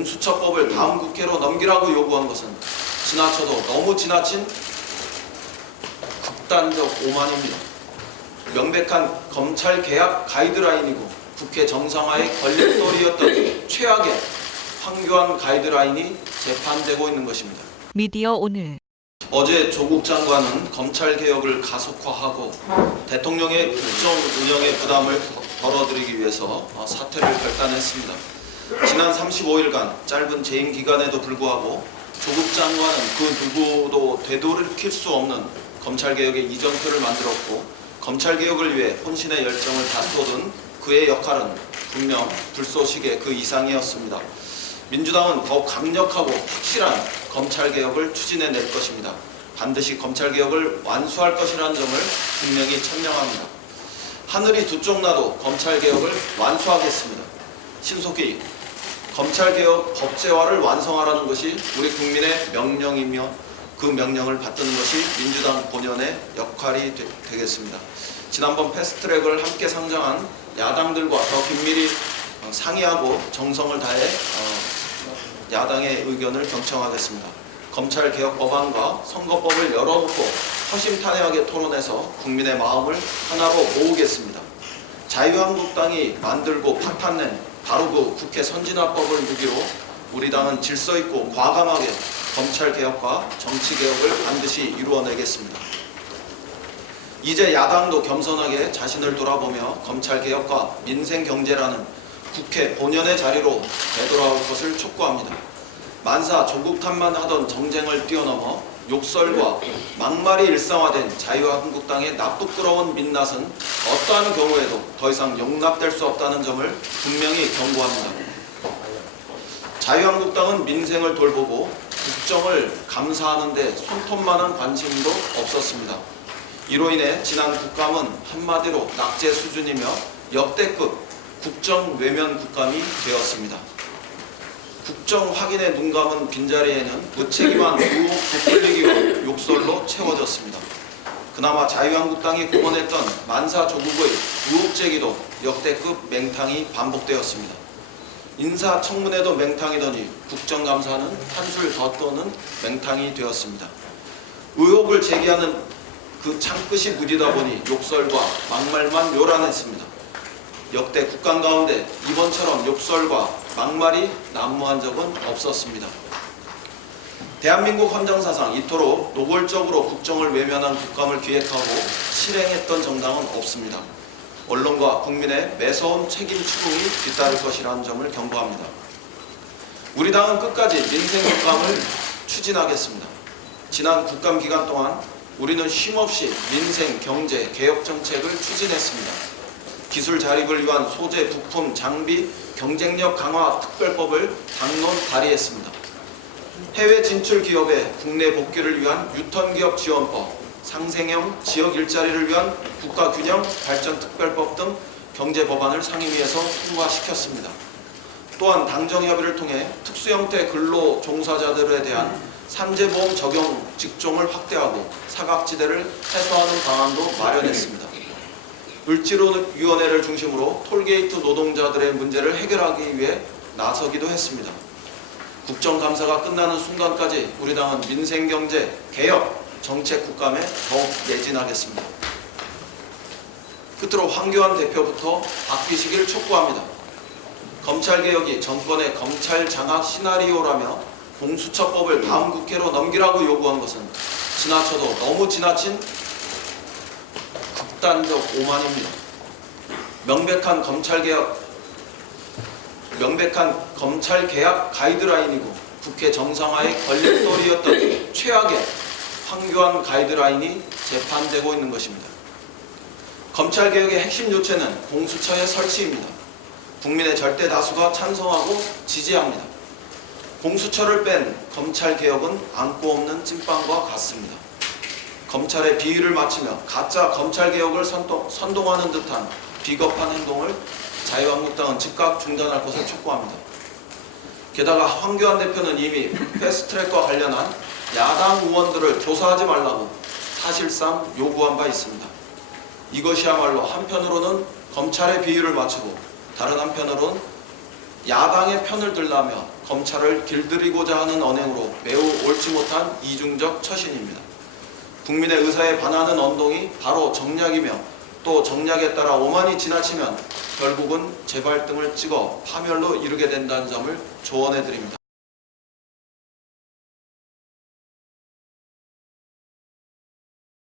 공수처법을 다음 국회로 넘기라고 요구한 것은 지나쳐도 너무 지나친 극단적 오만입니다. 명백한 검찰개혁 가이드라인이고 국회 정상화의 걸림돌이었던 최악의 황교안 가이드라인이 재판되고 있는 것입니다. 미디어 오늘 어제 조국 장관은 검찰개혁을 가속화하고 대통령의 국정 운영의 부담을 덜어드리기 위해서 사퇴를 결단했습니다. 지난 35일간 짧은 재임 기간에도 불구하고 조국 장관은 그 누구도 되돌이킬 수 없는 검찰개혁의 이정표를 만들었고 검찰개혁을 위해 혼신의 열정을 다 쏟은 그의 역할은 분명 불쏘시개 그 이상이었습니다. 민주당은 더욱 강력하고 확실한 검찰개혁을 추진해낼 것입니다. 반드시 검찰개혁을 완수할 것이라는 점을 분명히 천명합니다. 하늘이 두 쪽 나도 검찰개혁을 완수하겠습니다. 신속히 검찰개혁 법제화를 완성하라는 것이 우리 국민의 명령이며 그 명령을 받드는 것이 민주당 본연의 역할이 되겠습니다. 지난번 패스트트랙을 함께 상정한 야당들과 더 긴밀히 상의하고 정성을 다해 야당의 의견을 경청하겠습니다. 검찰개혁 법안과 선거법을 열어놓고 허심탄회하게 토론해서 국민의 마음을 하나로 모으겠습니다. 자유한국당이 만들고 파탄낸 바로 그 국회 선진화법을 무기로 우리 당은 질서있고 과감하게 검찰개혁과 정치개혁을 반드시 이루어내겠습니다. 이제 야당도 겸손하게 자신을 돌아보며 검찰개혁과 민생경제라는 국회 본연의 자리로 되돌아올 것을 촉구합니다. 만사 조국 탓만 하던 정쟁을 뛰어넘어 욕설과 막말이 일상화된 자유한국당의 나쁘끄러운 민낯은 어떠한 경우에도 더 이상 용납될 수 없다는 점을 분명히 경고합니다. 자유한국당은 민생을 돌보고 국정을 감사하는 데 손톱만한 관심도 없었습니다. 이로 인해 지난 국감은 한마디로 낙제 수준이며 역대급 국정 외면 국감이 되었습니다. 국정 확인에 눈 감은 빈자리에는 무책임한 의혹 부풀리기와 욕설로 채워졌습니다. 그나마 자유한국당이 공언했던 만사 조국의 의혹 제기도 역대급 맹탕이 반복되었습니다. 인사청문회도 맹탕이더니 국정감사는 한술 더 떠는 맹탕이 되었습니다. 의혹을 제기하는 그 창끝이 무디다 보니 욕설과 막말만 요란했습니다. 역대 국감 가운데 이번처럼 욕설과 막말이 난무한 적은 없었습니다. 대한민국 헌정사상 이토록 노골적으로 국정을 외면한 국감을 기획하고 실행했던 정당은 없습니다. 언론과 국민의 매서운 책임 추궁이 뒤따를 것이라는 점을 경고합니다. 우리 당은 끝까지 민생 국감을 추진하겠습니다. 지난 국감 기간 동안 우리는 쉼없이 민생, 경제, 개혁 정책을 추진했습니다. 기술 자립을 위한 소재, 부품, 장비, 경쟁력 강화 특별법을 당론 발의했습니다. 해외 진출 기업의 국내 복귀를 위한 유턴기업 지원법, 상생형 지역 일자리를 위한 국가균형 발전 특별법 등 경제 법안을 상임위에서 통과시켰습니다. 또한 당정협의를 통해 특수형태 근로 종사자들에 대한 산재보험 적용 직종을 확대하고 사각지대를 해소하는 방안도 마련했습니다. 을지로위원회를 중심으로 톨게이트 노동자들의 문제를 해결하기 위해 나서기도 했습니다. 국정감사가 끝나는 순간까지 우리 당은 민생경제, 개혁, 정책 국감에 더욱 매진하겠습니다. 끝으로 황교안 대표부터 바뀌시길 촉구합니다. 검찰개혁이 정권의 검찰 장악 시나리오라며 공수처법을 다음 국회로 넘기라고 요구한 것은 지나쳐도 너무 지나친 극단적 오만입니다. 명백한 검찰개혁 가이드라인이고 국회 정상화의 걸림돌이었던 최악의 황교안 가이드라인이 재판되고 있는 것입니다. 검찰개혁의 핵심 요체는 공수처의 설치입니다. 국민의 절대 다수가 찬성하고 지지합니다. 공수처를 뺀 검찰개혁은 안고 없는 찐빵과 같습니다. 검찰의 비위를 맞추며 가짜 검찰개혁을 선동하는 듯한 비겁한 행동을 자유한국당은 즉각 중단할 것을 촉구합니다. 게다가 황교안 대표는 이미 패스트트랙과 관련한 야당 의원들을 조사하지 말라고 사실상 요구한 바 있습니다. 이것이야말로 한편으로는 검찰의 비위를 맞추고 다른 한편으로는 야당의 편을 들라며 검찰을 길들이고자 하는 언행으로 매우 옳지 못한 이중적 처신입니다. 국민의 의사에 반하는 언동이 바로 정략이며 또 정략에 따라 오만이 지나치면 결국은 재발등을 찍어 파멸로 이르게 된다는 점을 조언해 드립니다.